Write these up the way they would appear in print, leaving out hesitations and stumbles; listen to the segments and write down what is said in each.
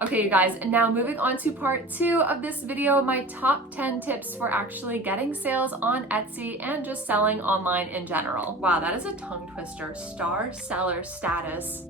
Okay, you guys, now moving on to part 2 of this video, my top 10 tips for actually getting sales on Etsy and just selling online in general. Wow, that is a tongue twister. Star seller status.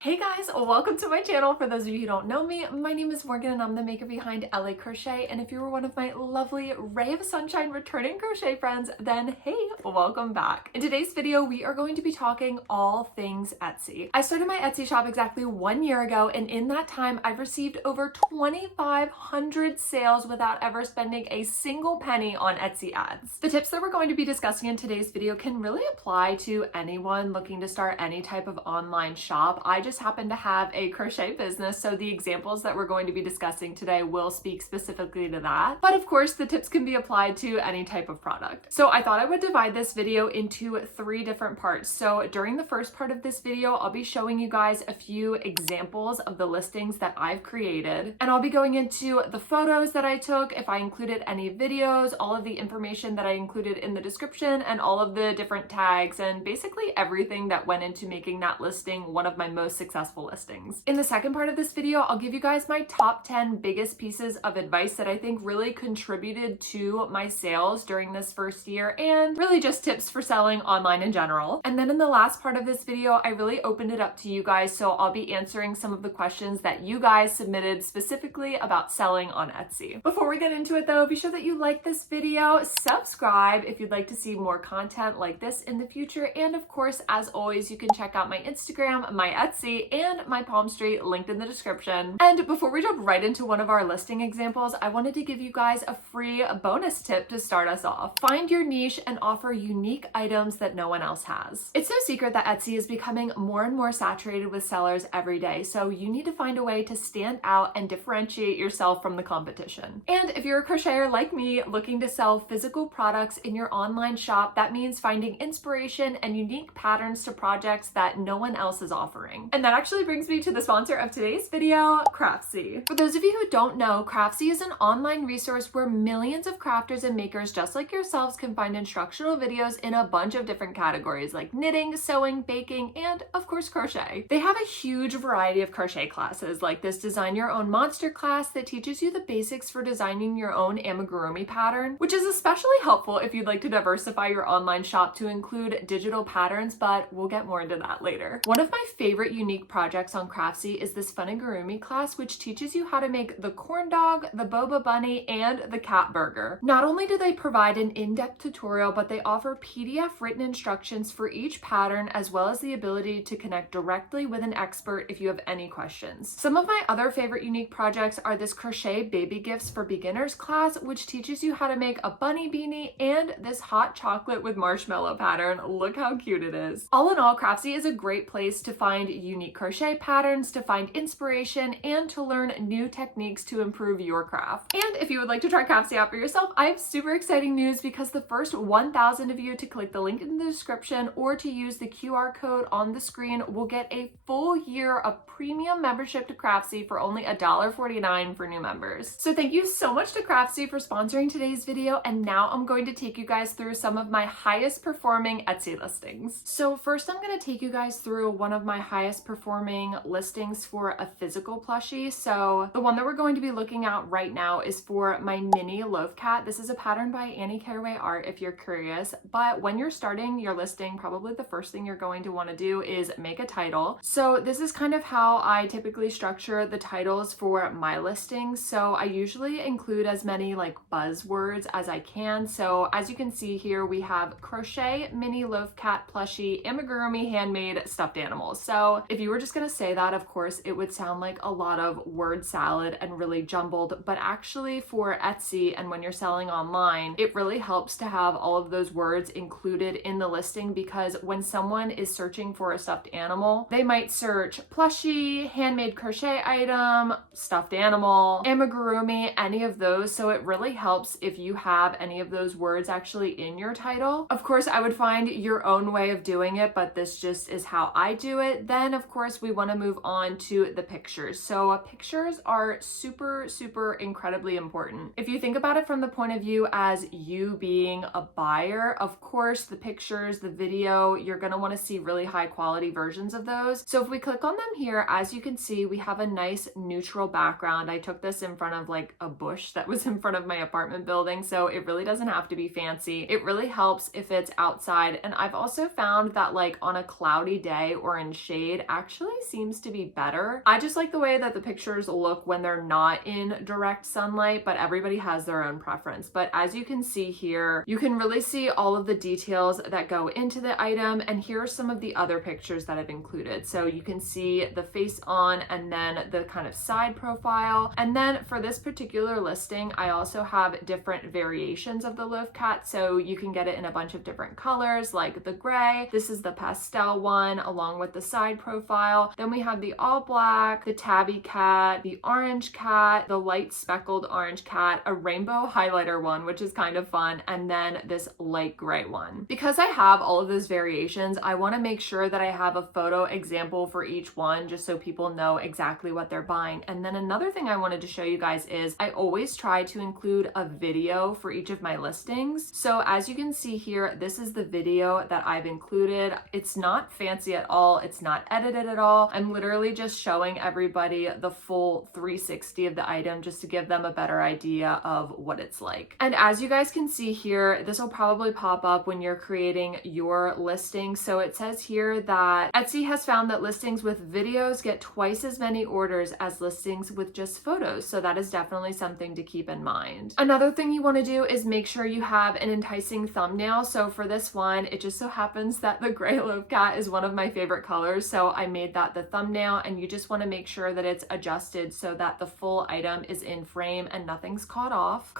Hey guys, welcome to my channel. For those of you who don't know me, my name is Morgan and I'm the maker behind LA Crochet. And if you were one of my lovely ray of sunshine returning crochet friends, then hey, welcome back. In today's video, we are going to be talking all things Etsy. I started my Etsy shop exactly 1 year ago, and in that time, I've received over 2,500 sales without ever spending a single penny on Etsy ads. The tips that we're going to be discussing in today's video can really apply to anyone looking to start any type of online shop. I just happen to have a crochet business, so the examples that we're going to be discussing today will speak specifically to that. But of course, the tips can be applied to any type of product. So I thought I would divide this video into 3 different parts. So during the first part of this video, I'll be showing you guys a few examples of the listings that I've created. And I'll be going into the photos that I took, if I included any videos, all of the information that I included in the description, and all of the different tags, and basically everything that went into making that listing one of my most successful listings. In the second part of this video, I'll give you guys my top 10 biggest pieces of advice that I think really contributed to my sales during this first year, and really just tips for selling online in general. And then in the last part of this video, I really opened it up to you guys, so I'll be answering some of the questions that you guys submitted specifically about selling on Etsy. Before we get into it though, be sure that you like this video, subscribe if you'd like to see more content like this in the future, and of course, as always, you can check out my Instagram, my Etsy, and my Palm Street linked in the description. And before we jump right into one of our listing examples, I wanted to give you guys a free bonus tip to start us off. Find your niche and offer unique items that no one else has. It's no secret that Etsy is becoming more and more saturated with sellers every day, so you need to find a way to stand out and differentiate yourself from the competition. And if you're a crocheter like me looking to sell physical products in your online shop, that means finding inspiration and unique patterns to projects that no one else is offering. And that actually brings me to the sponsor of today's video, Craftsy. For those of you who don't know, Craftsy is an online resource where millions of crafters and makers just like yourselves can find instructional videos in a bunch of different categories like knitting, sewing, baking, and of course crochet. They have a huge variety of crochet classes like this Design Your Own Monster class that teaches you the basics for designing your own amigurumi pattern, which is especially helpful if you'd like to diversify your online shop to include digital patterns, but we'll get more into that later. One of my favorite unique projects on Craftsy is this funigurumi class, which teaches you how to make the corn dog, the boba bunny, and the cat burger. Not only do they provide an in-depth tutorial, but they offer PDF written instructions for each pattern, as well as the ability to connect directly with an expert if you have any questions. Some of my other favorite unique projects are this crochet baby gifts for beginners class, which teaches you how to make a bunny beanie, and this hot chocolate with marshmallow pattern. Look how cute it is. All in all, Craftsy is a great place to find unique crochet patterns, to find inspiration, and to learn new techniques to improve your craft. And if you would like to try Craftsy out for yourself, I have super exciting news, because the first 1,000 of you to click the link in the description or to use the QR code on the screen will get a full year of premium membership to Craftsy for only $1.49 for new members. So thank you so much to Craftsy for sponsoring today's video, and now I'm going to take you guys through some of my highest performing Etsy listings. So first I'm going to take you guys through one of my highest performing listings for a physical plushie. So the one that we're going to be looking at right now is for my mini loaf cat. This is a pattern by Annie Caraway Art if you're curious, but when you're starting your listing, probably the first thing you're going to want to do is make a title. So this is kind of how I typically structure the titles for my listings. So I usually include as many like buzzwords as I can. So as you can see here, we have crochet mini loaf cat plushie amigurumi handmade stuffed animals. So if you were just going to say that, of course, it would sound like a lot of word salad and really jumbled, but actually for Etsy and when you're selling online, it really helps to have all of those words included in the listing, because when someone is searching for a stuffed animal, they might search plushie, handmade crochet item, stuffed animal, amigurumi, any of those. So it really helps if you have any of those words actually in your title. Of course, I would find your own way of doing it, but this just is how I do it. Then of of course, we want to move on to the pictures. So pictures are super, super incredibly important. If you think about it from the point of view as you being a buyer, of course, the pictures, the video, you're going to want to see really high quality versions of those. So if we click on them here, as you can see, we have a nice neutral background. I took this in front of like a bush that was in front of my apartment building, so it really doesn't have to be fancy. It really helps if it's outside. And I've also found that like on a cloudy day or in shade actually seems to be better. I just like the way that the pictures look when they're not in direct sunlight, but everybody has their own preference. But as you can see here, you can really see all of the details that go into the item. And here are some of the other pictures that I've included. So you can see the face on and then the kind of side profile. And then for this particular listing, I also have different variations of the loaf cat. So you can get it in a bunch of different colors, like the gray. This is the pastel one along with the side profile. Then we have the all black, the tabby cat, the orange cat, the light speckled orange cat, a rainbow highlighter one, which is kind of fun, and then this light gray one. Because I have all of those variations, I want to make sure that I have a photo example for each one just so people know exactly what they're buying. And then another thing I wanted to show you guys is I always try to include a video for each of my listings. So as you can see here, this is the video that I've included. It's not fancy at all. It's not edited at all. I'm literally just showing everybody the full 360 of the item just to give them a better idea of what it's like. And as you guys can see here, this will probably pop up when you're creating your listing. So it says here that Etsy has found that listings with videos get twice as many orders as listings with just photos. So that is definitely something to keep in mind. Another thing you want to do is make sure you have an enticing thumbnail. So for this one, it just so happens that the gray loaf cat is one of my favorite colors. So I made that the thumbnail, and you just want to make sure that it's adjusted so that the full item is in frame and nothing's cut off.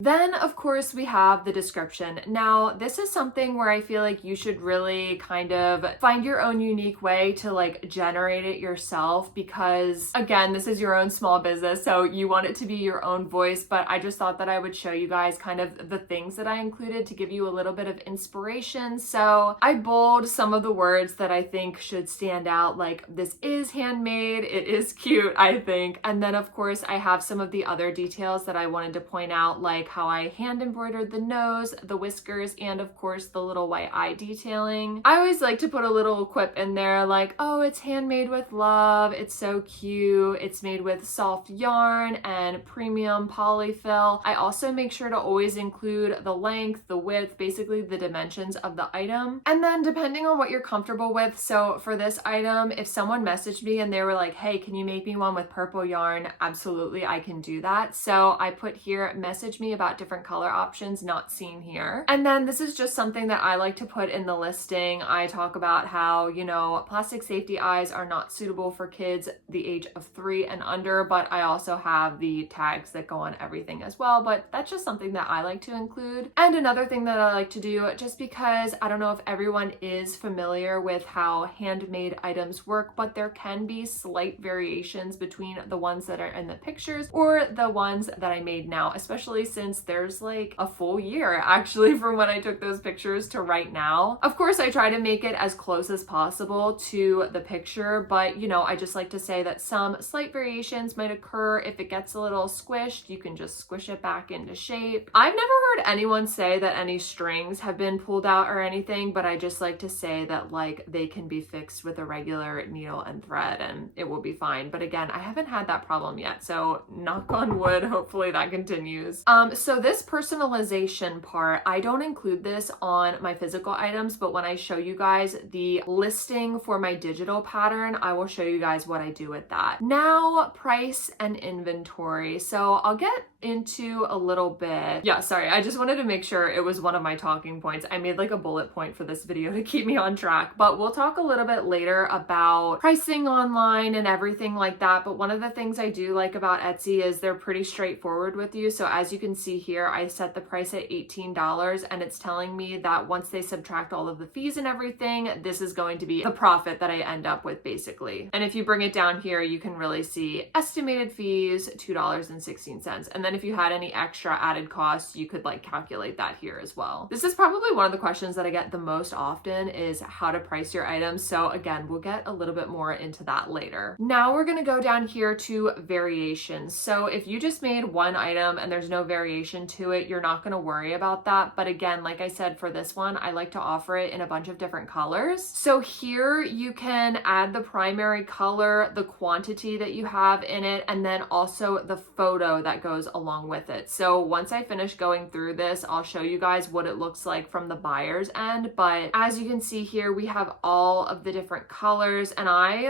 Then of course we have the description. Now this is something where I feel like you should really kind of find your own unique way to like generate it yourself, because again, this is your own small business, so you want it to be your own voice. But I just thought that I would show you guys kind of the things that I included to give you a little bit of inspiration. So I bold some of the words that I think should stand out, like this is handmade, it is cute, I think. And then of course I have some of the other details that I wanted to point out, like how I hand embroidered the nose, the whiskers, and of course the little white eye detailing. I always like to put a little quip in there like, oh, it's handmade with love, it's so cute, it's made with soft yarn and premium polyfill. I also make sure to always include the length, the width, basically the dimensions of the item. And then depending on what you're comfortable with, so for this item, if someone messaged me and they were like, hey, can you make me one with purple yarn? Absolutely, I can do that. So I put here, message me about different color options not seen here. And then this is just something that I like to put in the listing. I talk about how, you know, plastic safety eyes are not suitable for kids the age of 3 and under, but I also have the tags that go on everything as well. But that's just something that I like to include. And another thing that I like to do, just because I don't know if everyone is familiar with how handmade items work, but there can be slight variations between the ones that are in the pictures or the ones that I made now, especially since there's like a full year actually from when I took those pictures to right now. Of course, I try to make it as close as possible to the picture, but you know, I just like to say that some slight variations might occur. If it gets a little squished, you can just squish it back into shape. I've never heard anyone say that any strings have been pulled out or anything, but I just like to say that like they can be fixed with a regular needle and thread and it will be fine. But again, I haven't had that problem yet, so knock on wood, hopefully that continues. So this personalization part, I don't include this on my physical items, but when I show you guys the listing for my digital pattern, I will show you guys what I do with that. Now, price and inventory. So I'll get into a little bit. Yeah, sorry, I just wanted to make sure it was one of my talking points. I made like a bullet point for this video to keep me on track, but we'll talk a little bit later about pricing online and everything like that. But one of the things I do like about Etsy is they're pretty straightforward with you. So as you can see here, I set the price at $18 and it's telling me that once they subtract all of the fees and everything, this is going to be the profit that I end up with basically. And if you bring it down here, you can really see estimated fees, $2.16. And then if you had any extra added costs, you could like calculate that here as well. This is probably one of the questions that I get the most often, is how to price your items. So again, we'll get a little bit more into that later. Now we're gonna go down here to variations. So if you just made one item and there's no variation to it, you're not gonna worry about that. But again, like I said, for this one, I like to offer it in a bunch of different colors. So here you can add the primary color, the quantity that you have in it, and then also the photo that goes along with it. So once I finish going through this, I'll show you guys what it looks like from the buyer's end. But as you can see here, we have all of the different colors, and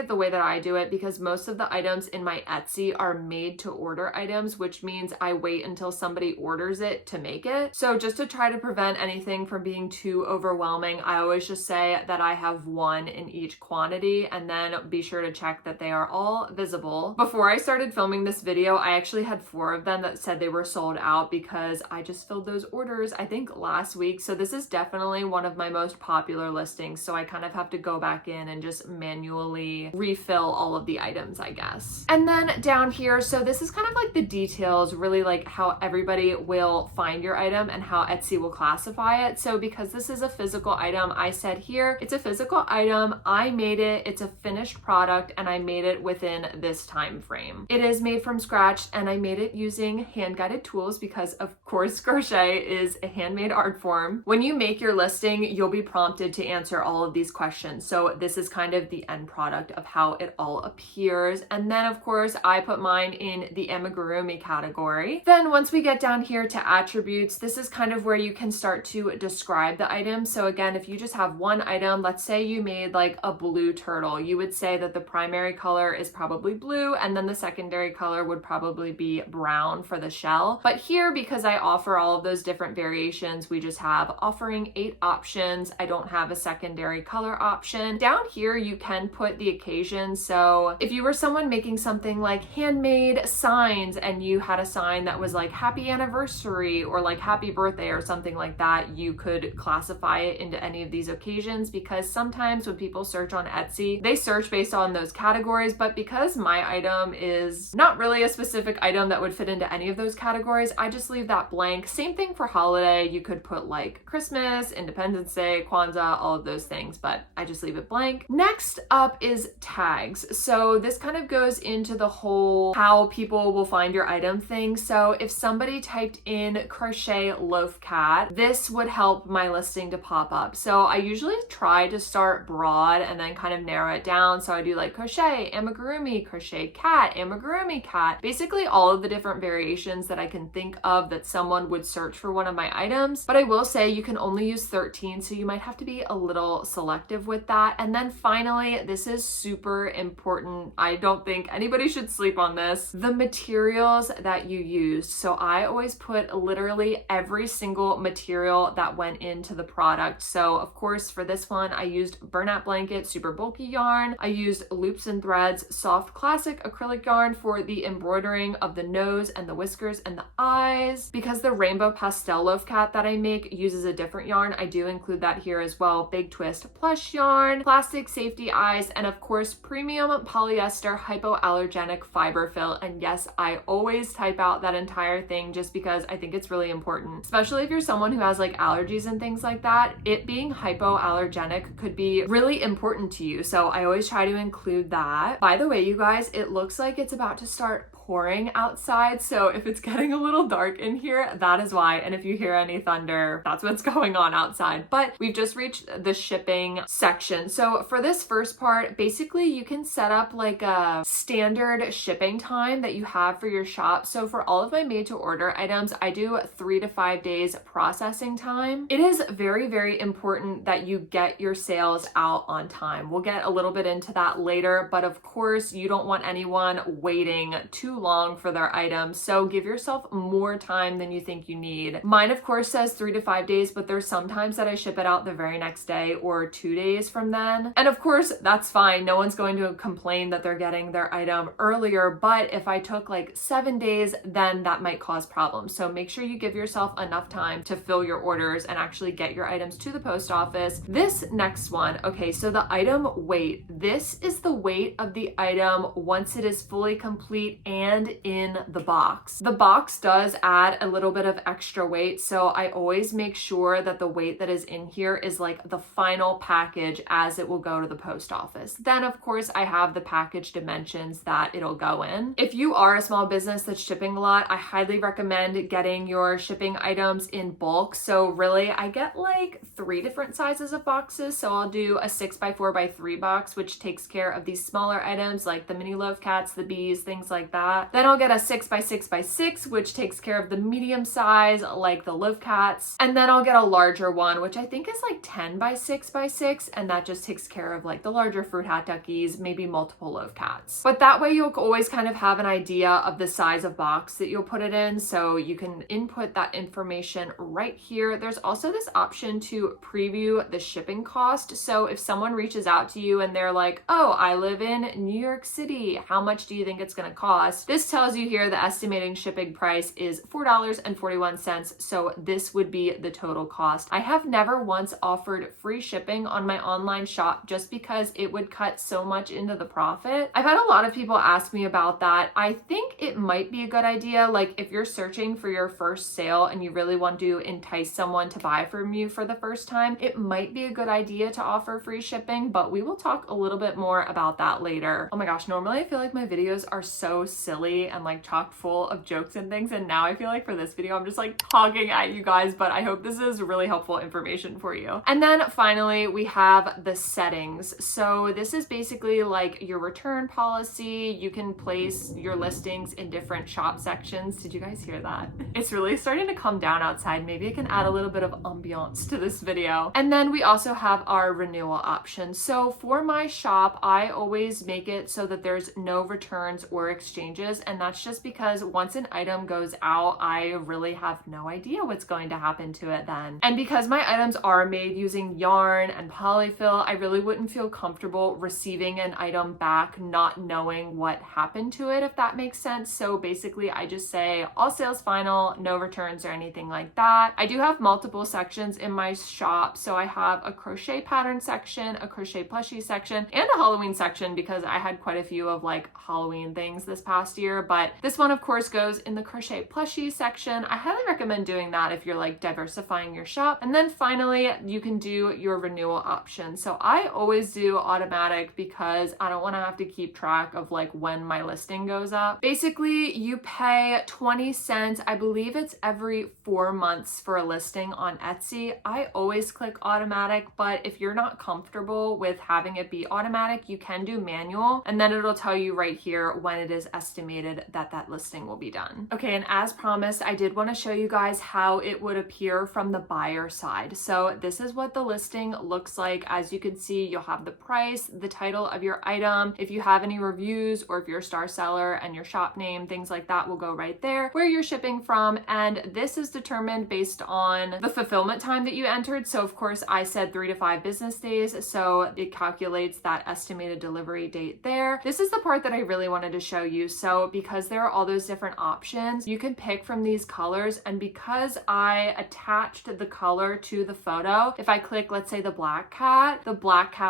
the way that I do it, because most of the items in my Etsy are made to order items, which means I wait until somebody orders it to make it. So just to try to prevent anything from being too overwhelming, I always just say that I have one in each quantity, and then be sure to check that they are all visible. Before I started filming this video, I actually had 4 of them that said they were sold out because I just filled those orders, I think last week. So this is definitely one of my most popular listings. So I kind of have to go back in and just manually refill all of the items, I guess. And then down here, so this is kind of like the details, really like how everybody will find your item and how Etsy will classify it. So because this is a physical item, I said here, it's a physical item, I made it, it's a finished product, and I made it within this time frame. It is made from scratch, and I made it using hand-guided tools because of course crochet is a handmade art form. When you make your listing, you'll be prompted to answer all of these questions. So this is kind of the end product of how it all appears. And then of course I put mine in the amigurumi category. Then once we get down here to attributes, this is kind of where you can start to describe the item. So again, if you just have one item, let's say you made like a blue turtle, you would say that the primary color is probably blue, and then the secondary color would probably be brown for the shell. But here, because I offer all of those different variations, we just have offering 8 options. I don't have a secondary color option. Down here, you can put the occasion. So if you were someone making something like handmade signs and you had a sign that was like happy anniversary or like happy birthday or something like that, you could classify it into any of these occasions, because sometimes when people search on Etsy, they search based on those categories. But because my item is not really a specific item that would fit into any of those categories, I just leave that blank. Same thing for holiday. You could put like Christmas, Independence Day, Kwanzaa, all of those things, but I just leave it blank. Next up is tags. So this kind of goes into the whole how people will find your item thing. So if somebody typed in crochet loaf cat, this would help my listing to pop up. So I usually try to start broad and then kind of narrow it down. So I do like crochet amigurumi, crochet cat, amigurumi cat, basically all of the different variations that I can think of that someone would search for one of my items. But I will say you can only use 13, so you might have to be a little selective with that. And then finally, this is super important. I don't think anybody should sleep on this. The materials that you used. So I always put literally every single material that went into the product. So of course, for this one, I used burlap blanket, super bulky yarn. I used loops and threads, soft classic acrylic yarn for the embroidering of the nose and the whiskers and the eyes. Because the rainbow pastel loaf cat that I make uses a different yarn, I do include that here as well. Big twist plush yarn, plastic safety eyes, and of course, premium polyester hypoallergenic fiber fill. And yes, I always type out that entire thing just because I think it's really important, especially if you're someone who has like allergies and things like that. It being hypoallergenic could be really important to you. So I always try to include that. By the way, you guys, it looks like it's about to start pouring outside, so if it's getting a little dark in here, that is why. And if you hear any thunder, that's what's going on outside. But we've just reached the shipping section. So for this first part, basically you can set up like a standard shipping time that you have for your shop. So for all of my made to order items, I do 3 to 5 days processing time. It is very, very important that you get your sales out on time. We'll get a little bit into that later, but of course you don't want anyone waiting too long for their items. So give yourself more time than you think you need. Mine of course says 3 to 5 days, but there's sometimes that I ship it out the very next day or 2 days from then. And of course that's fine. No one's going to complain that they're getting their item earlier, but if I took like 7 days, then that might cause problems. So make sure you give yourself enough time to fill your orders and actually get your items to the post office. This next one, okay, so the item weight. This is the weight of the item once it is fully complete and in the box. box. The box does add a little bit of extra weight, so I always make sure that the weight that is in here is like the final package as it will go to the post office. Then of course I have the package dimensions that it'll go in. If you are a small business that's shipping a lot, I highly recommend getting your shipping items in bulk. So really I get like 3 different sizes of boxes. So I'll do a 6x4x3 box, which takes care of these smaller items like the mini loaf cats, the bees, things like that. Then I'll get a 6x6x6, which takes care of the medium size like the loaf cats. And then I'll get a larger one, which I think is like 10x6x6, and that just takes care of like the larger fruit hat duckies, maybe multiple loaf cats. But that way you'll always kind of have an idea of the size of box that you'll put it in, so you can input that information right here. There's also this option to preview the shipping cost. So if someone reaches out to you and they're like, oh, I live in New York City, how much do you think it's going to cost? This tells you here the estimating shipping price is $4.41. So this would be the total cost. I have never once offered free shipping on my online shop just because it would cut so much into the profit. I've had a lot of people ask me about that. I think it might be a good idea. Like if you're searching for your first sale and you really want to entice someone to buy from you for the first time, it might be a good idea to offer free shipping, but we will talk a little bit more about that later. Oh my gosh, normally I feel like my videos are so silly and like chock full of jokes and things, and now I feel like for this video I'm just like talking at you guys, but I hope this is really helpful information for you. And then finally we have the settings. So this is basically like your return policy. You can place your listings in different shop sections. Did you guys hear that? It's really starting to come down outside. Maybe I can add a little bit of ambiance to this video. And then we also have our renewal option. So for my shop, I always make it so that there's no returns or exchanges. And that's just because once an item goes out, I really have no idea what's going to happen to it then. And because my items are made using yarn and polyfill, I really wouldn't feel comfortable receiving an item back not knowing what happened to it, if that makes sense. So basically I just say all sales final, no returns or anything like that. I do have multiple sections in my shop. So I have a crochet pattern section, a crochet plushie section, and a Halloween section because I had quite a few of like Halloween things this past year. But this one of course goes in the crochet plushie section. I highly recommend doing that if you're like diversifying your shop. And then finally you can do your renewal option. So I always do automatic because I don't want to have to keep track of like when my listing goes up. Basically you pay 20 cents. I believe it's every 4 months for a listing on Etsy. I always click automatic, but if you're not comfortable with having it be automatic, you can do manual, and then it'll tell you right here when it is estimated that that listing will be done. Okay, and as promised, I did want to show you guys how it would appear from the buyer side. So this is what the listing looks like. As you can see, you'll have the price, the title of your item, if you have any reviews, or if you're a star seller and your shop name, things like that will go right there, where you're shipping from. And this is determined based on the fulfillment time that you entered. So of course I said 3 to 5 business days. So it calculates that estimated delivery date there. This is the part that I really wanted to show you. So because there are all those different options, you can pick from these colors. And because I attached the color to the photo, if I click, let's say the black cat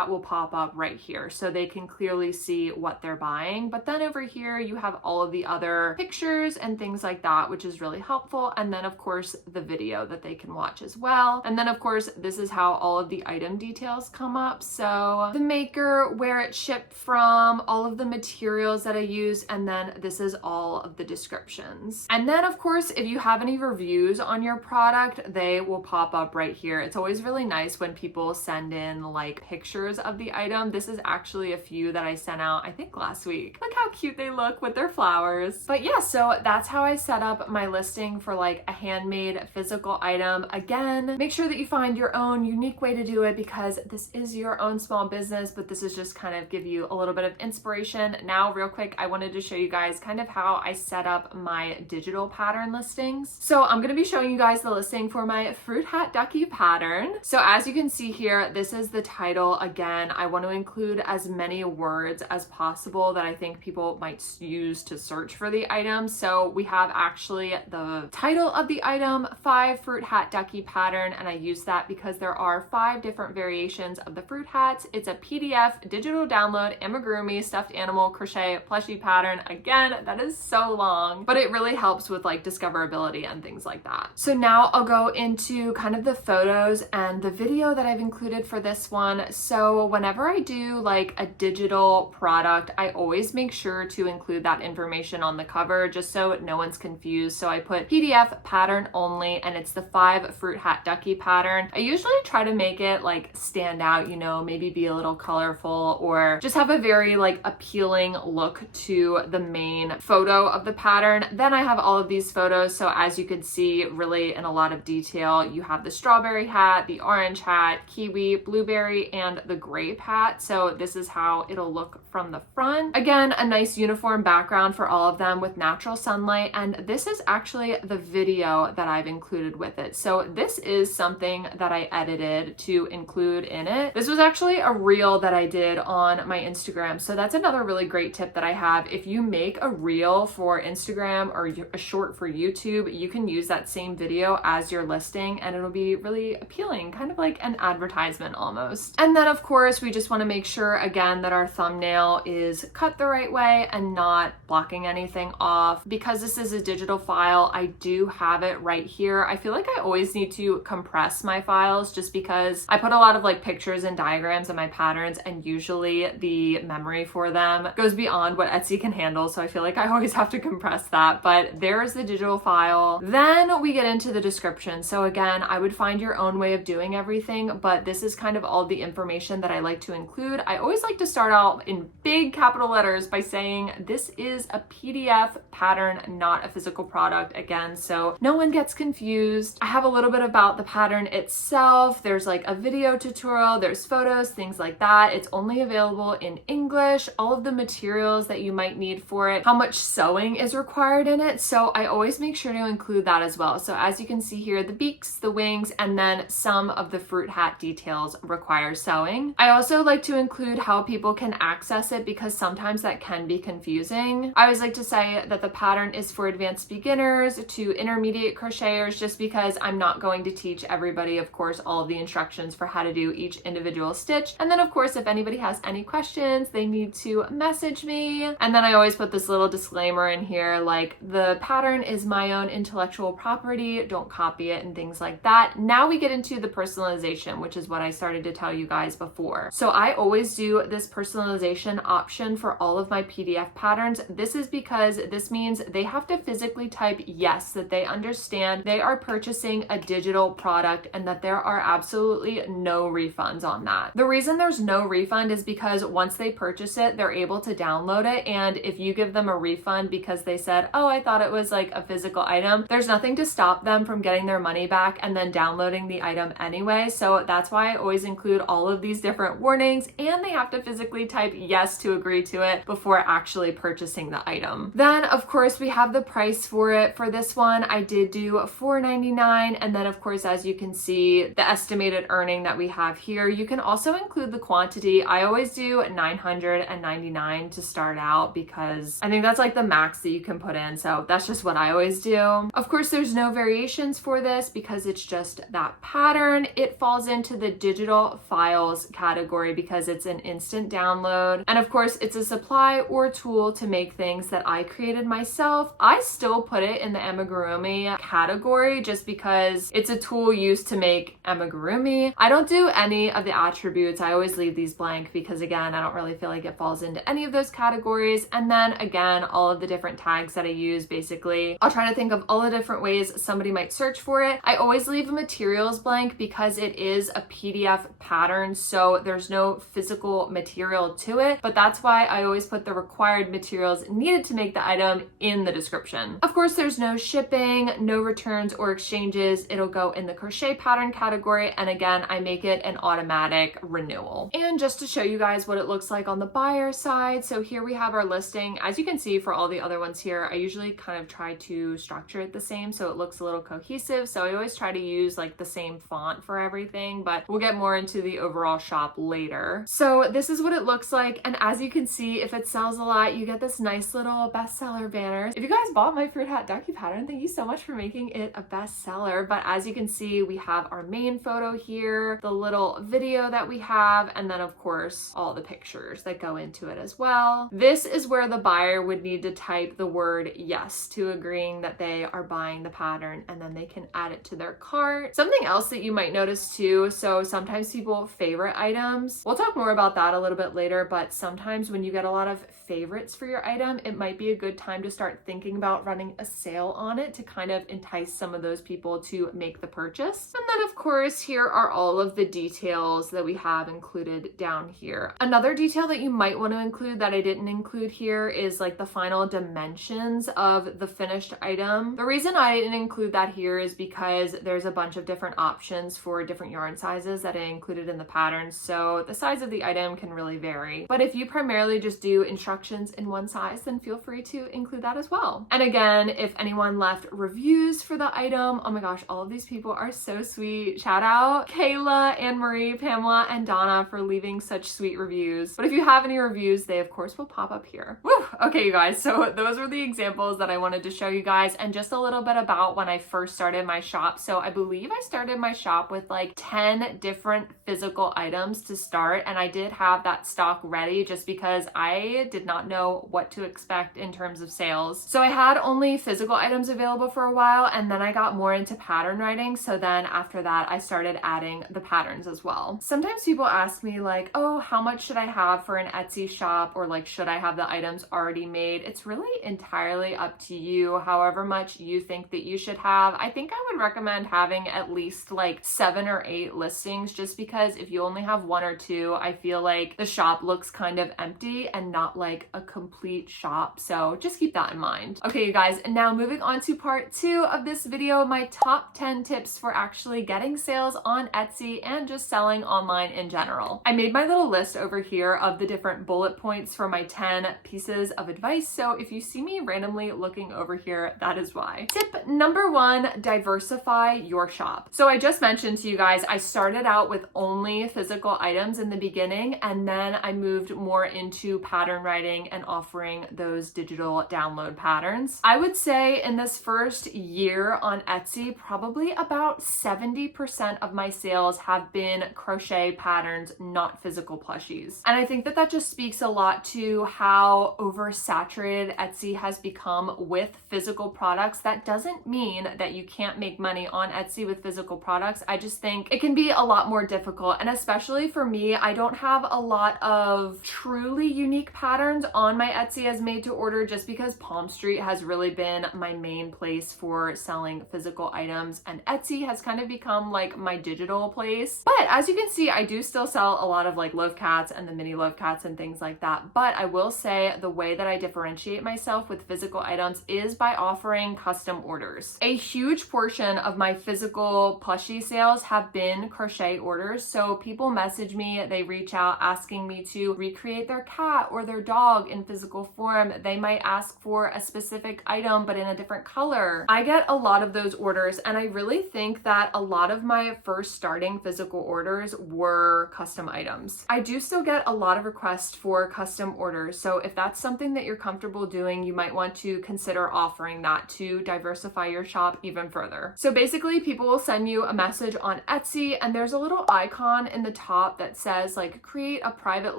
will pop up right here. So they can clearly see what they're buying. But then over here, you have all of the other pictures and things like that, which is really helpful. And then of course, the video that they can watch as well. And then of course, this is how all of the item details come up. So the maker, where it shipped from, all of the materials that I use, and then this is all of the descriptions. And then of course, if you have any reviews on your product, they will pop up right here. It's always really nice when people send in like pictures of the item. This is actually a few that I sent out, I think last week. Look how cute they look with their flowers. But yeah, so that's how I set up my listing for like a handmade physical item. Again, make sure that you find your own unique way to do it because this is your own small business, but this is just kind of give you a little bit of inspiration. Now, real quick, I wanted to show you guys kind of how I set up my digital pattern listings. So I'm going to be showing you guys the listing for my fruit hat ducky pattern. So as you can see here, this is the title. Again, I want to include as many words as possible that I think people might use to search for the item. So we have actually the title of the item, 5 fruit hat ducky pattern, and I use that because there are 5 different variations of the fruit hats. It's a PDF digital download amigurumi stuffed animal crochet plushie pattern. Again, that is so long. long, but it really helps with like discoverability and things like that. So now I'll go into kind of the photos and the video that I've included for this one. So whenever I do like a digital product, I always make sure to include that information on the cover just so no one's confused. So I put PDF pattern only, and it's the 5 fruit hat ducky pattern. I usually try to make it like stand out, you know, maybe be a little colorful or just have a very like appealing look to the main photo of the pattern. Then I have all of these photos. So as you can see, really in a lot of detail, you have the strawberry hat, the orange hat, kiwi, blueberry, and the grape hat. So this is how it'll look from the front. Again, a nice uniform background for all of them with natural sunlight. And this is actually the video that I've included with it. So this is something that I edited to include in it. This was actually a reel that I did on my Instagram. So that's another really great tip that I have. If you make a reel for Instagram or a short for YouTube, you can use that same video as your listing and it'll be really appealing, kind of like an advertisement almost. And then of course, we just want to make sure again that our thumbnail is cut the right way and not blocking anything off. Because this is a digital file, I do have it right here. I feel like I always need to compress my files just because I put a lot of like pictures and diagrams in my patterns, and usually the memory for them goes beyond what Etsy can handle. So I feel like I always have to compress that, but there's the digital file. Then we get into the description. So again, I would find your own way of doing everything, but this is kind of all the information that I like to include. I always like to start out in big capital letters by saying this is a PDF pattern, not a physical product, again, so no one gets confused. I have a little bit about the pattern itself. There's like a video tutorial, there's photos, things like that. It's only available in English, all of the materials that you might need for it, how much sewing is required in it. So I always make sure to include that as well. So as you can see here, the beaks, the wings, and then some of the fruit hat details require sewing. I also like to include how people can access it because sometimes that can be confusing. I always like to say that the pattern is for advanced beginners to intermediate crocheters, just because I'm not going to teach everybody, of course, all of the instructions for how to do each individual stitch. And then of course, if anybody has any questions, they need to message me. And then I always put this little disclaimer in here, like the pattern is my own intellectual property, don't copy it and things like that. Now we get into the personalization, which is what I started to tell you guys before. So I always do this personalization option for all of my PDF patterns. This is because this means they have to physically type yes, that they understand they are purchasing a digital product and that there are absolutely no refunds on that. The reason there's no refund is because once they purchase it, they're able to download it. And if you give them a refund because they said, oh, I thought it was like a physical item, there's nothing to stop them from getting their money back and then downloading the item anyway. So that's why I always include all of these different warnings, and they have to physically type yes to agree to it before actually purchasing the item. Then of course we have the price for it. For this one, I did do $4.99. And then of course, as you can see, the estimated earning that we have here, you can also include the quantity. I always do 999 to start out because I think that's like the max that you can put in. So that's just what I always do. Of course, there's no variations for this because it's just that pattern. It falls into the digital files category because it's an instant download. And of course, it's a supply or tool to make things that I created myself. I still put it in the amigurumi category just because it's a tool used to make amigurumi. I don't do any of the attributes. I always leave these blank because again, I don't really feel like it falls into any of those categories. And then again, all of the different tags that I use, basically, I'll try to think of all the different ways somebody might search for it. I always leave the materials blank because it is a PDF pattern, so there's no physical material to it, but that's why I always put the required materials needed to make the item in the description. Of course, there's no shipping, no returns or exchanges. It'll go in the crochet pattern category, and again, I make it an automatic renewal. And just to show you guys what it looks like on the buyer side, so here we have our listing. As you can see for all the other ones here, I usually kind of try to structure it the same so it looks a little cohesive. So I always try to use like the same font for everything, but we'll get more into the overall shop later. So this is what it looks like. And as you can see, if it sells a lot, you get this nice little bestseller banner. If you guys bought my fruit hat ducky pattern, thank you so much for making it a bestseller. But as you can see, we have our main photo here, the little video that we have, and then of course, all the pictures that go into it as well. This is where the buyer would need to type the word yes to agreeing that they are buying the pattern, and then they can add it to their cart. Something else that you might notice too, so sometimes people favorite items. We'll talk more about that a little bit later, but sometimes when you get a lot of favorites for your item, it might be a good time to start thinking about running a sale on it to kind of entice some of those people to make the purchase. And then of course, here are all of the details that we have included down here. Another detail that you might want to include that I didn't include here is like the final dimensions of the finished item. The reason I didn't include that here is because there's a bunch of different options for different yarn sizes that I included in the pattern, so the size of the item can really vary. But if you primarily just do instructions in one size, then feel free to include that as well. And again, if anyone left reviews for the item, oh my gosh, all of these people are so sweet. Shout out Kayla, Anne-Marie, Pamela, and Donna for leaving such sweet reviews. But if you have any reviews, they of course will pop up here. Woo! Okay, you guys, so those were the examples that I wanted to show you guys, and just a little bit about when I first started my shop. So I believe I started my shop with like 10 different physical items to start, and I did have that stock ready just because I did not know what to expect in terms of sales. So I had only physical items available for a while, and then I got more into pattern writing. So then after that, I started adding the patterns as well. Sometimes people ask me like, oh, how much should I have for an Etsy shop? Or like, should I have the items already made? It's really entirely up to you, however much you think that you should have. I think I would recommend having at least like 7 or 8 listings, just because if you only have 1 or 2, I feel like the shop looks kind of empty and not like a complete shop. So just keep that in mind. Okay, you guys, and now moving on to part 2 of this video, my top 10 tips for actually getting sales on Etsy and just selling online in general. I made my little list over here of the different bullet points for my 10 pieces of advice. So if you see me randomly looking over here, that is why. Tip number 1, diversify your shop. So I just mentioned to you guys, I started out with only physical items in the beginning, and then I moved more into pattern writing and offering those digital download patterns. I would say in this first year on Etsy, probably about 70% of my sales have been crochet patterns, not physical plushies. And I think that that just speaks a lot to how oversaturated Etsy has become with physical products. That doesn't mean that you can't make money on Etsy with physical products. I just think it can be a lot more difficult. And especially for me, I don't have a lot of truly unique patterns on my Etsy as made to order, just because Palm Street has really been my main place for selling physical items, and Etsy has kind of become like my digital place. But as you can see, I do still sell a lot of like loaf cats and the mini loaf cats and things like that. But I will say the way that I differentiate myself with physical items is by offering custom orders. A huge portion of my physical plushie sales have been crochet orders. So people message me, they reach out asking me to recreate their cat or their dog in physical form. They might ask for a specific item but in a different color. I get a lot of those orders, and I really think that a lot of my first starting physical orders were custom items. I do still get a lot of requests for custom orders, so if that's something that you're comfortable doing, you might want to consider offering that to diversify your shop even further. So basically, people will send you a message on Etsy, and there's a little icon in the top that says like create a private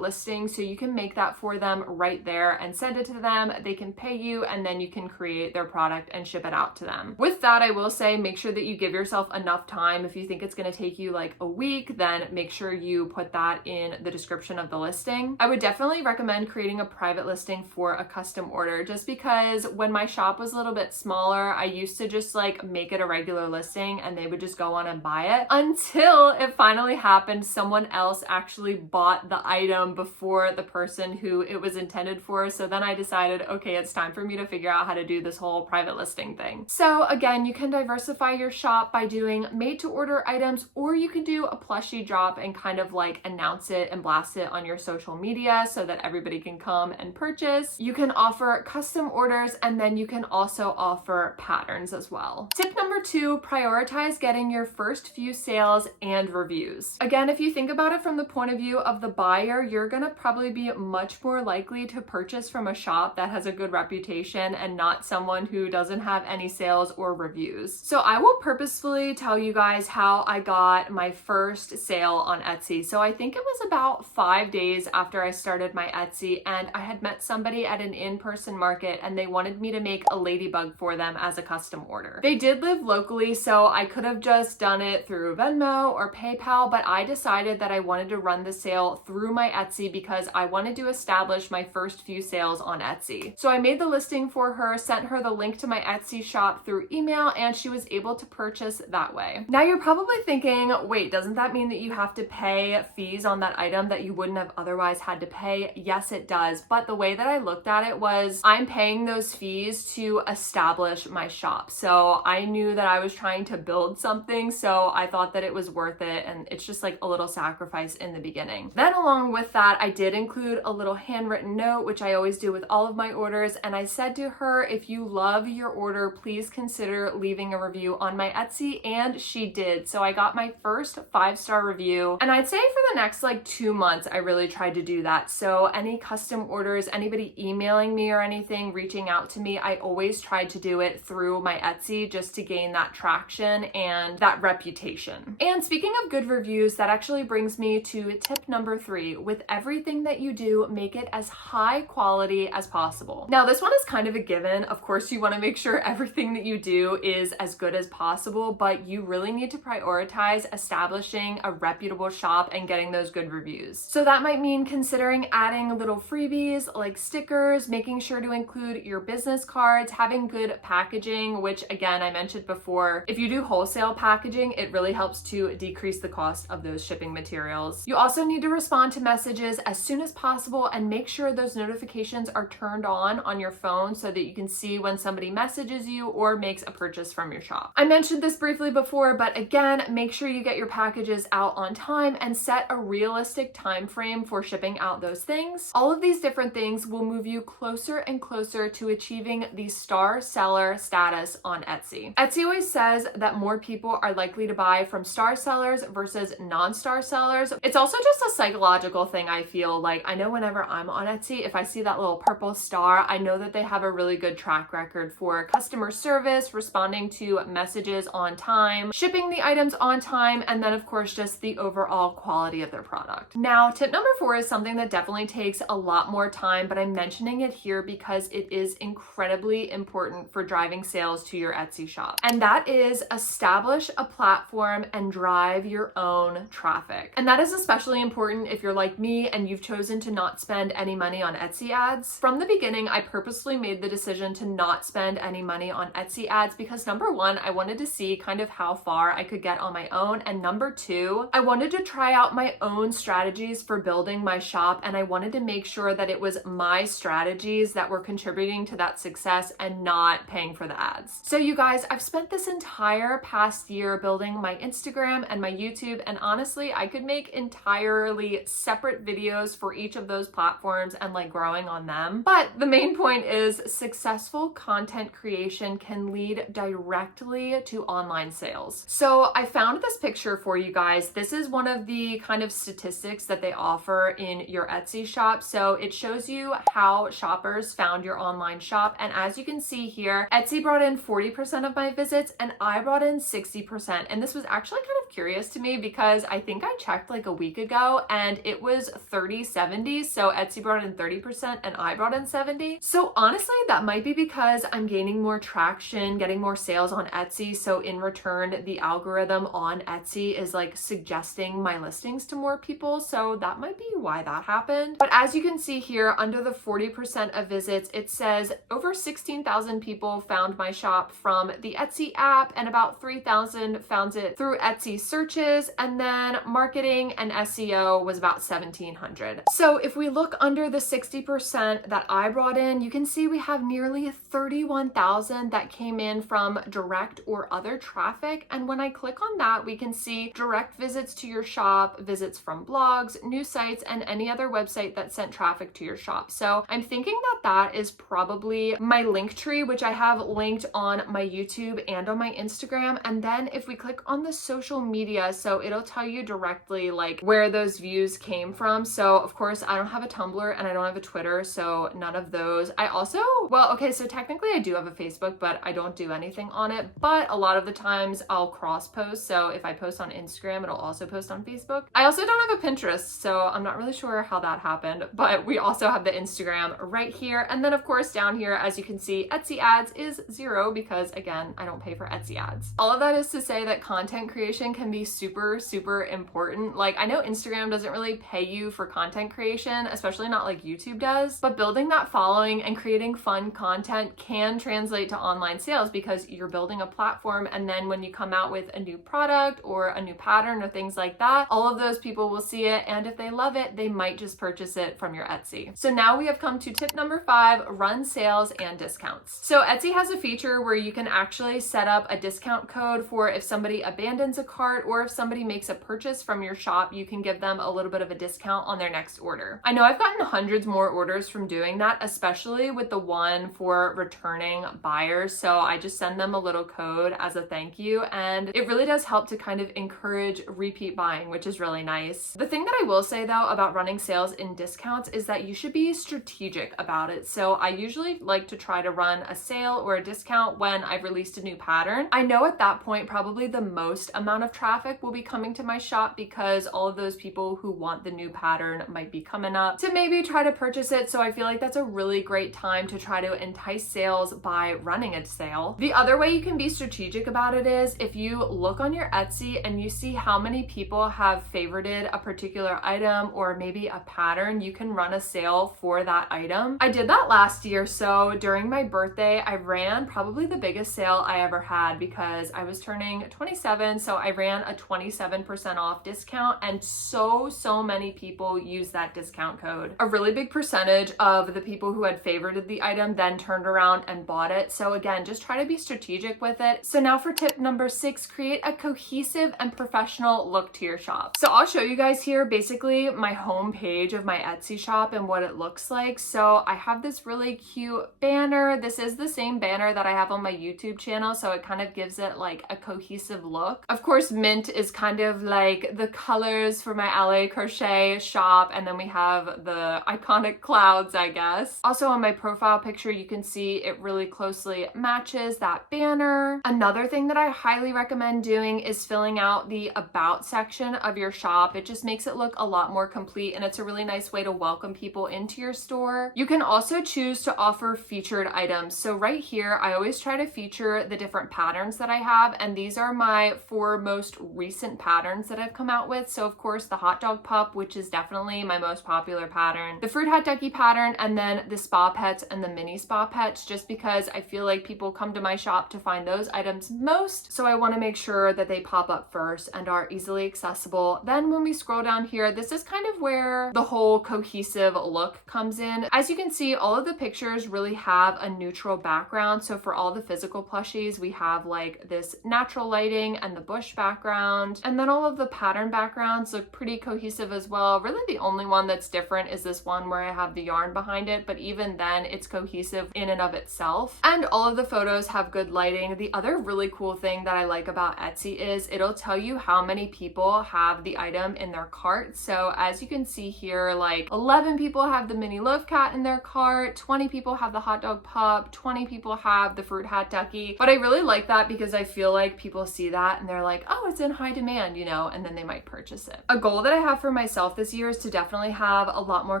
listing, so you can make that for them right there and send it to them. They can pay you, and then you can create their product and ship it out to them. With that, I will say make sure that you give yourself enough time. If you think it's going to take you like a week, then make sure you put that in the description of the listing. I would definitely recommend creating a private listing for a custom order, just because when my shop was a little bit smaller, I used to just like make it a regular listing and they would just go on and buy it, until it finally happened. Someone else actually bought the item before the person who it was intended for. So then I decided, okay, it's time for me to figure out how to do this whole private listing thing. So again, you can diversify your shop by doing made to order items, or you can do a plushie drop and kind of like announce it and blast it on your social media so that everybody can come and purchase. You can offer custom orders, and then you can also offer patterns as well. Tip number 2, prioritize getting your first few sales and reviews. Again, if you think about it from the point of view of the buyer, you're gonna probably be much more likely likely to purchase from a shop that has a good reputation and not someone who doesn't have any sales or reviews. So I will purposefully tell you guys how I got my first sale on Etsy. So I think it was about 5 days after I started my Etsy, and I had met somebody at an in-person market and they wanted me to make a ladybug for them as a custom order. They did live locally, so I could have just done it through Venmo or PayPal, but I decided that I wanted to run the sale through my Etsy because I wanted to establish my first few sales on Etsy. So I made the listing for her, sent her the link to my Etsy shop through email, and she was able to purchase that way. Now you're probably thinking, wait, doesn't that mean that you have to pay fees on that item that you wouldn't have otherwise had to pay? Yes, it does. But the way that I looked at it was I'm paying those fees to establish my shop. So I knew that I was trying to build something, so I thought that it was worth it, and it's just like a little sacrifice in the beginning. Then along with that, I did include a little handwritten note, which I always do with all of my orders, and I said to her, if you love your order, please consider leaving a review on my Etsy, and she did. So I got my first 5-star review, and I'd say for the next like 2 months, I really tried to do that. So any custom orders, anybody emailing me or anything, reaching out to me, I always tried to do it through my Etsy just to gain that traction and that reputation. And speaking of good reviews, that actually brings me to tip number 3. With everything that you do, make it as high quality as possible. Now, this one is kind of a given. Of course, you want to make sure everything that you do is as good as possible, but you really need to prioritize establishing a reputable shop and getting those good reviews. So that might mean considering adding little freebies like stickers, making sure to include your business cards, having good packaging, which again, I mentioned before, if you do wholesale packaging, it really helps to decrease the cost of those shipping materials. You also need to respond to messages as soon as possible and make sure those notifications are turned on your phone so that you can see when somebody messages you or makes a purchase from your shop. I mentioned this briefly before, but again, make sure you get your packages out on time and set a realistic time frame for shipping out those things. All of these different things will move you closer and closer to achieving the star seller status on Etsy. Etsy always says that more people are likely to buy from star sellers versus non-star sellers. It's also just a psychological thing, I feel like. I know whenever I'm on Etsy, if I see that little purple star, I know that they have a really good track record for customer service, responding to messages on time, shipping the items on time, and then of course just the overall quality of their product. Now, tip number 4 is something that definitely takes a lot more time, but I'm mentioning it here because it is incredibly important for driving sales to your Etsy shop. And that is establish a platform and drive your own traffic. And that is especially important if you're like me and you've chosen to not spend any money on Etsy ads. From the beginning, I purposely made the decision to not spend any money on Etsy ads because number 1, I wanted to see kind of how far I could get on my own. And number 2, I wanted to try out my own strategies for building my shop, and I wanted to make sure that it was my strategies that were contributing to that success and not paying for the ads. So you guys, I've spent this entire past year building my Instagram and my YouTube, and honestly, I could make entirely separate videos for each of those platforms and like growing on them. But the main point is successful content creation can lead directly to online sales. So I found this picture for you guys. This is one of the kind of statistics that they offer in your Etsy shop. So it shows you how shoppers found your online shop. And as you can see here, Etsy brought in 40% of my visits and I brought in 60%. And this was actually kind of curious to me because I think I checked like a week ago and it was 30-70. So Etsy brought in 30% and I brought in 70. So honestly, that might be because I'm gaining more traction, getting more sales on Etsy. So in return, the algorithm on Etsy is like suggesting my listings to more people. So that might be why that happened. But as you can see here, under the 40% of visits, it says over 16,000 people found my shop from the Etsy app and about 3,000 found it through Etsy searches. And then marketing and SEO was about 1,700. So if we look under the 60% that I brought in, you can see we have nearly 31,000 that came in from direct or other traffic. And when I click on that, we can see direct visits to your shop, visits from blogs, news sites, and any other website that sent traffic to your shop. So I'm thinking that that is probably my link tree, which I have linked on my YouTube and on my Instagram. And then if we click on the social media, so it'll tell you directly like where those views came from. So of course I don't have a Tumblr and I don't have a Twitter, so none of those. I also, well, okay, so technically I do have a Facebook, but I don't do anything on it. But a lot of the times I'll cross post. So if I post on Instagram, it'll also post on Facebook. I also don't have a Pinterest, so I'm not really sure how that happened, but we also have the Instagram right here. And then of course down here, as you can see, Etsy ads is 0 because again, I don't pay for Etsy ads. All of that is to say that content creation can be super, super important. Like I know Instagram doesn't really pay you for content creation, especially not like YouTube does, but building that following and creating fun content can translate to online sales because you're building a platform, and then when you come out with a new product or a new pattern or things like that, all of those people will see it, and if they love it, they might just purchase it from your Etsy. So now we have come to tip number 5, run sales and discounts. So Etsy has a feature where you can actually set up a discount code for if somebody abandons a cart or if somebody makes a purchase from your shop, you can give them a little bit of a discount on their next order. I know I've gotten hundreds more orders from doing that, especially with the one for returning buyers. So I just send them a little code as a thank you, and it really does help to kind of encourage repeat buying, which is really nice. The thing that I will say though about running sales and discounts is that you should be strategic about it. So I usually like to try to run a sale or a discount when I've released a new pattern. I know at that point probably the most amount of traffic will be coming to my shop because all of those people who want the new pattern might be coming up to maybe try to purchase it. So I feel like that's a really great time to try to entice sales by running a sale. The other way you can be strategic about it is if you look on your Etsy and you see how many people have favorited a particular item or maybe a pattern, you can run a sale for that item. I did that last year. So during my birthday, I ran probably the biggest sale I ever had because I was turning 27. So I ran a 27% off discount, and so many people used that discount code. A really big percentage of the people who had favorited the item then turned around and bought it. So again, just try to be strategic with it. So now for tip number 6, create a cohesive and professional look to your shop. So I'll show you guys here basically my home page of my Etsy shop and what it looks like. So I have this really cute banner. This is the same banner that I have on my YouTube channel, so it kind of gives it like a cohesive look. Of course, mint is kind of like the colors for my LA Crochet shop, and then we have the iconic clouds, I guess. Also on my profile picture, you can see it really closely matches that banner. Another thing that I highly recommend doing is filling out the about section of your shop. It just makes it look a lot more complete, and it's a really nice way to welcome people into your store. You can also choose to offer featured items. So right here, I always try to feature the different patterns that I have, and these are my 4 most recent patterns that I've come out with. So of course the hot dog pup, which is definitely my most popular pattern, the fruit hat ducky pattern, and then the spa pets and the mini spa pets, just because I feel like people come to my shop to find those items most. So I want to make sure that they pop up first and are easily accessible. Then when we scroll down here, this is kind of where the whole cohesive look comes in. As you can see, all of the pictures really have a neutral background. So for all the physical plushies, we have like this natural lighting and the bush background. And then all of the pattern backgrounds look pretty cohesive as well. Really the only one that's different is this one where I have the yarn behind it, but even then it's cohesive in and of itself. And all of the photos have good lighting. The other really cool thing that I like about Etsy is it'll tell you how many people have the item in their cart. So as you can see here, like 11 people have the mini loaf cat in their cart, 20 people have the hot dog pup, 20 people have the fruit hat ducky. But I really like that because I feel like people see that and they're like, oh, it's in high demand, you know, and then they might purchase it. A goal that I have for myself this year is to definitely have a lot more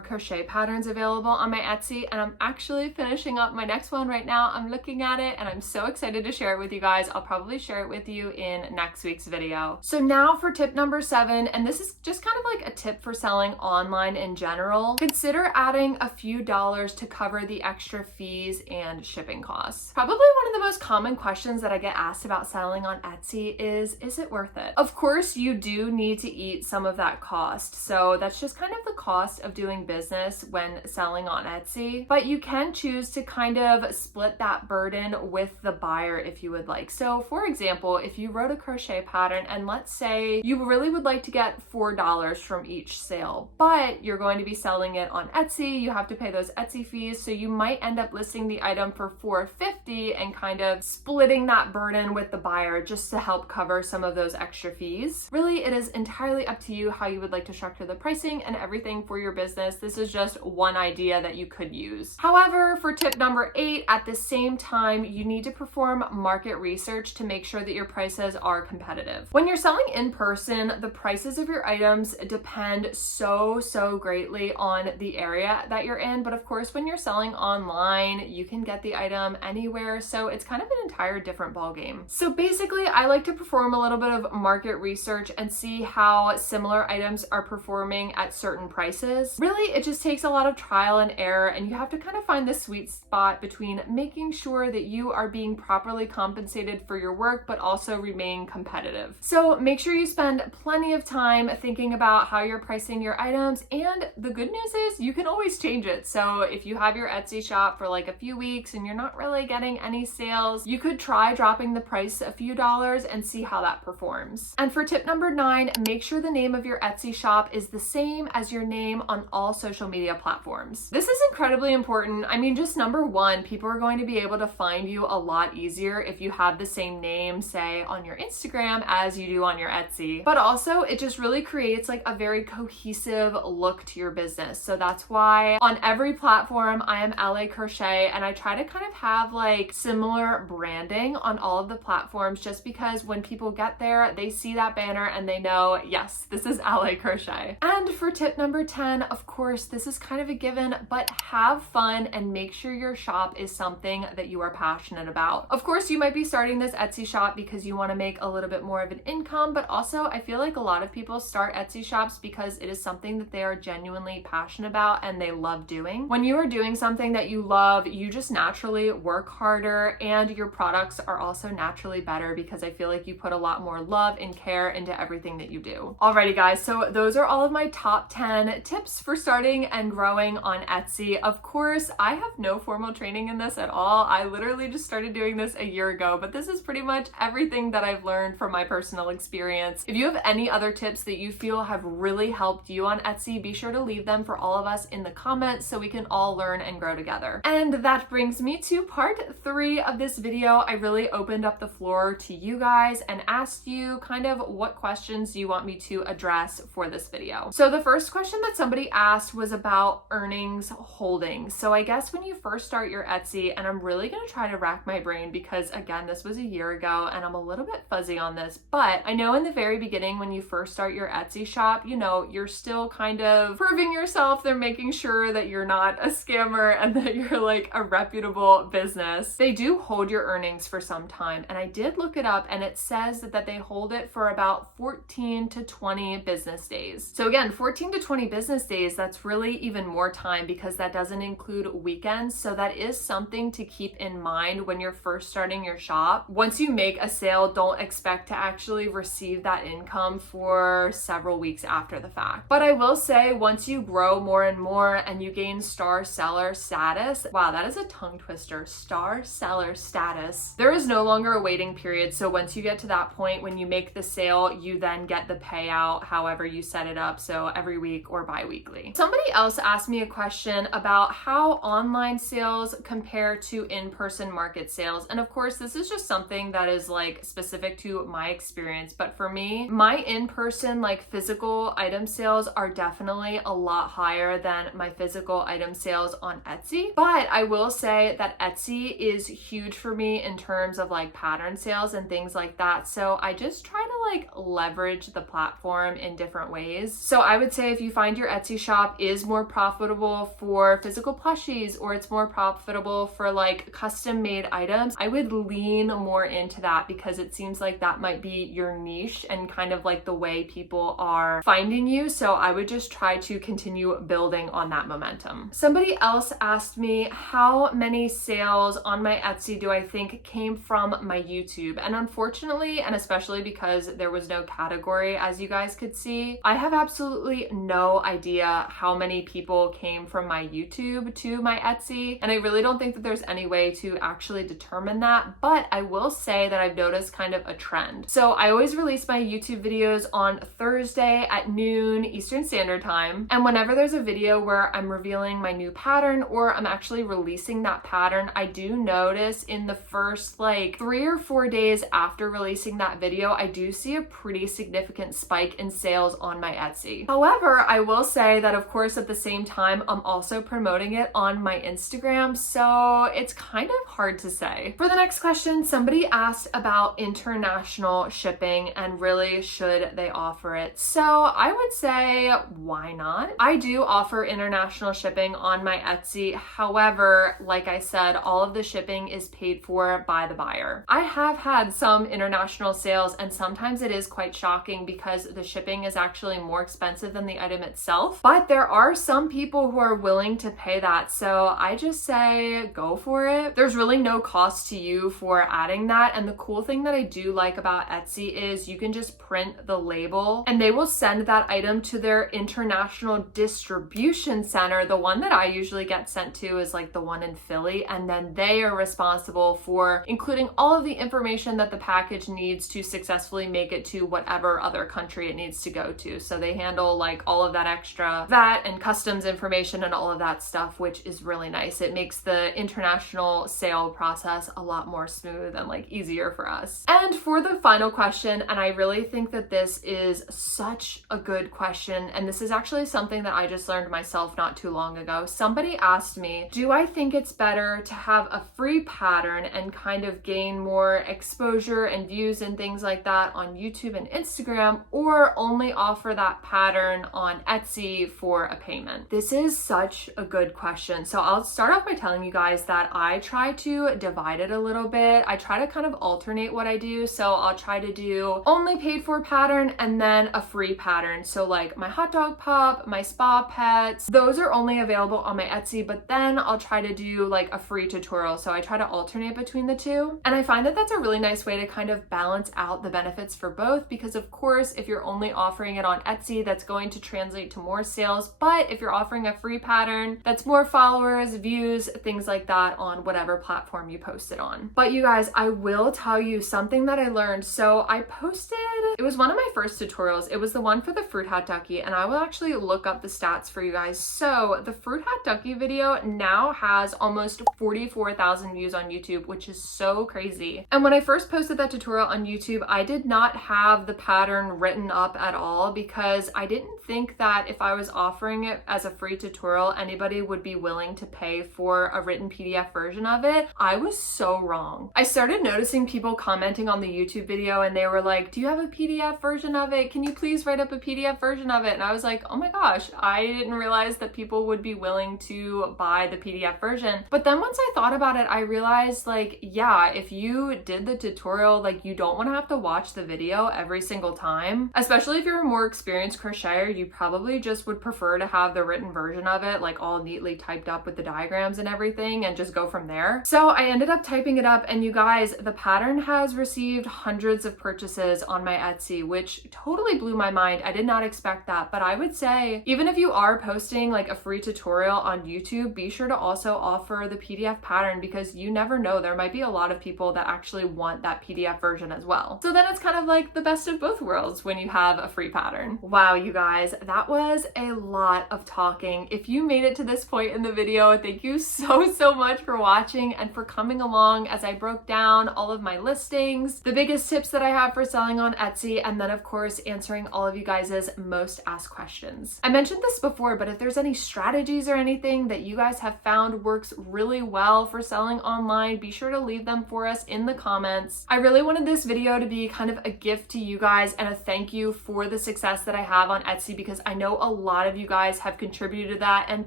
crochet patterns available on my Etsy, and I'm actually finishing up my next one right now. I'm looking at it and I'm so excited to share it with you guys. I'll probably share it with you in next week's video. So now for tip number 7, and this is just kind of like a tip for selling online in general. Consider adding a few dollars to cover the extra fees and shipping costs. Probably one of the most common questions that I get asked about selling on Etsy is it worth it? Of course, you do need to eat some of that cost. So that's just kind of the cost of doing business when selling on Etsy, but you can choose to kind of split that burden with the buyer if you would like. So for example, if you wrote a crochet pattern and let's say you really would like to get $4 from each sale, but you're going to be selling it on Etsy, you have to pay those Etsy fees. So you might end up listing the item for $4.50 and kind of splitting that burden with the buyer just to help cover some of those extra fees. Really, it is entirely up to you how you would like to structure the pricing and everything for your business. This is just one idea that you could use. However, for tip number 8, at the same time, you need to perform market research to make sure that your prices are competitive. When you're selling in person, the prices of your items depend so greatly on the area that you're in. But of course, when you're selling online, you can get the item anywhere. So it's kind of an entire different ballgame. So basically, I like to perform a little bit of market research and see how similar items are performing at certain prices. Really, it just takes a lot of trial and error, and you have to kind of find the sweet spot between making sure that you are being properly compensated for your work, but also remain competitive. So make sure you spend plenty of time thinking about how you're pricing your items, and the good news is you can always change it. So if you have your Etsy shop for like a few weeks and you're not really getting any sales, you could try dropping the price a few dollars and see how that performs. And for tip number 9, make sure the name of your Etsy shop is the same as your name on all social media platforms. This is incredibly important. I mean, just number 1, people are going to be able to find you a lot easier if you have the same name, say, on your Instagram as you do on your Etsy. But also, it just really creates like a very cohesive look to your business. So that's why on every platform, I am LA Crochet, and I try to kind of have like similar branding on all of the platforms, just because when people get there, they see that banner and they know, yes, this is LA Crochet. And for tip number 10, of course, this is kind of a given, but have fun and make sure your shop is something that you are passionate about. Of course, you might be starting this Etsy shop because you want to make a little bit more of an income, but also I feel like a lot of people start Etsy shops because it is something that they are genuinely passionate about and they love doing. When you are doing something that you love, you just naturally work harder, and your products are also naturally better because I feel like you put a lot more love and care into everything that you do. Alrighty guys, so those are all of my top 10 tips for starting and growing on Etsy. Of course, I have no formal training in this at all. I literally just started doing this a year ago, but this is pretty much everything that I've learned from my personal experience. If you have any other tips that you feel have really helped you on Etsy, be sure to leave them for all of us in the comments so we can all learn and grow together. And that brings me to part 3 of this video. I really opened up the floor to you guys and asked you kind of what questions you want me to address for this video. So the first question that somebody asked was about earnings holdings. So I guess when you first start your Etsy, and I'm really going to try to rack my brain because again, this was a year ago and I'm a little bit fuzzy on this, but I know in the very beginning when you first start your Etsy shop, you know, you're still kind of proving yourself. They're making sure that you're not a scammer and that you're like a reputable business. They do hold your earnings for some time, and I did look it up and it says that they hold it for about 14 to 20 business days. So again, 14 to 20 business days, that's really even more time because that doesn't include weekends. So that is something to keep in mind when you're first starting your shop. Once you make a sale, don't expect to actually receive that income for several weeks after the fact. But I will say, once you grow more and more and you gain star seller status, wow, that is a tongue twister, star seller status, there is no longer a waiting period. So once you get to that point, when you make the sale, you then get the payout however you set it up, so every week or bi-weekly. Somebody else asked me a question about how online sales compare to in-person market sales. And of course, this is just something that is like specific to my experience. But for me, my in-person like physical item sales are definitely a lot higher than my physical item sales on Etsy. But I will say that Etsy is huge for me in terms of like pattern sales and things like that. So I just try to like leverage the platform in different ways. So I would say if you find your Etsy shop is more profitable for physical plushies, or it's more profitable for like custom made items, I would lean more into that because it seems like that might be your niche and kind of like the way people are finding you. So I would just try to continue building on that momentum. Somebody else asked me how many sales on my Etsy do I think came from my YouTube? And unfortunately, and especially because there was no category, as you guys could see, I have absolutely no idea how many people came from my YouTube to my Etsy. And I really don't think that there's any way to actually determine that, but I will say that I've noticed kind of a trend. So I always release my YouTube videos on Thursday at noon Eastern Standard Time. And whenever there's a video where I'm revealing my new pattern or I'm actually releasing that pattern, I do notice in the first like 3 or 4 days after releasing that that video, I do see a pretty significant spike in sales on my Etsy. However, I will say that of course at the same time, I'm also promoting it on my Instagram, so it's kind of hard to say. For the next question, somebody asked about international shipping and really should they offer it. So I would say, why not? I do offer international shipping on my Etsy. However, like I said, all of the shipping is paid for by the buyer. I have had some international sales and sometimes it is quite shocking because the shipping is actually more expensive than the item itself, but there are some people who are willing to pay that. So I just say go for it. There's really no cost to you for adding that. And the cool thing that I do like about Etsy is you can just print the label and they will send that item to their international distribution center. The one that I usually get sent to is like the one in Philly, and then they are responsible for including all of the information that the package needs to successfully make it to whatever other country it needs to go to. So they handle like all of that extra VAT and customs information and all of that stuff, which is really nice. It makes the international sale process a lot more smooth and like easier for us. And for the final question, and I really think that this is such a good question, and this is actually something that I just learned myself not too long ago. Somebody asked me, do I think it's better to have a free pattern and kind of gain more exposure and views and things like that on YouTube and Instagram, or only offer that pattern on Etsy for a payment? This is such a good question. So I'll start off by telling you guys that I try to divide it a little bit. I try to kind of alternate what I do. So I'll try to do only paid for pattern and then a free pattern. So like my hot dog pup, my spa pets, those are only available on my Etsy, but then I'll try to do like a free tutorial. So I try to alternate between the two. And I find that that's a really nice way to kind of balance out the benefits for both, because of course, if you're only offering it on Etsy, that's going to translate to more sales. But if you're offering a free pattern, that's more followers, views, things like that on whatever platform you post it on. But you guys, I will tell you something that I learned. So I posted, it was one of my first tutorials. It was the one for the fruit hat ducky, and I will actually look up the stats for you guys. So the fruit hat ducky video now has almost 44,000 views on YouTube, which is so crazy. And when I first posted that tutorial on YouTube, I did not have the pattern written up at all because I didn't think that if I was offering it as a free tutorial, anybody would be willing to pay for a written PDF version of it. I was so wrong. I started noticing people commenting on the YouTube video and they were like, do you have a PDF version of it? Can you please write up a PDF version of it? And I was like, oh my gosh, I didn't realize that people would be willing to buy the PDF version. But then once I thought about it, I realized like, yeah, if you did the tutorial, like you don't want to have to watch the video every single time, especially if you're a more experienced crocheter, you probably just would prefer to have the written version of it, like all neatly typed up with the diagrams and everything, and just go from there. So I ended up typing it up, and you guys, the pattern has received hundreds of purchases on my Etsy, which totally blew my mind. I did not expect that. But I would say, even if you are posting like a free tutorial on YouTube, be sure to also offer the PDF pattern, because you never know, there might be a lot of people that actually want that PDF version as well. So then it's kind of like the best of both worlds when you have a free pattern. Wow, you guys, that was a lot of talking. If you made it to this point in the video, thank you so much for watching and for coming along as I broke down all of my listings, the biggest tips that I have for selling on Etsy, and then of course answering all of you guys' most asked questions. I mentioned this before, but if there's any strategies or anything that you guys have found works really well for selling online, be sure to leave them for us in the comments. I really wanted this video to be kind of a gift to you guys and a thank you for the success that I have on Etsy, because I know a lot of you guys have contributed to that, and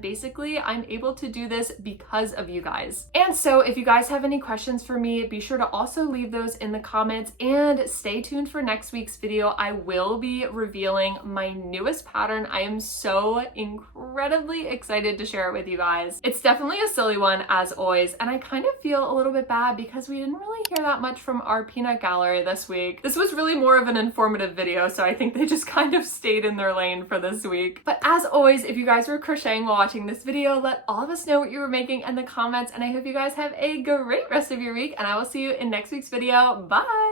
basically I'm able to do this because of you guys. And so if you guys have any questions for me, be sure to also leave those in the comments, and stay tuned for next week's video. I will be revealing my newest pattern. I am so incredibly excited to share it with you guys. It's definitely a silly one as always, and I kind of feel a little bit bad because we didn't really hear that much from our peanut gallery this week. This was really more of an informative video, so I think they just kind of stayed in their lane for this week. But as always, if you guys were crocheting while watching this video, let all of us know what you were making in the comments, and I hope you guys have a great rest of your week, and I will see you in next week's video. Bye!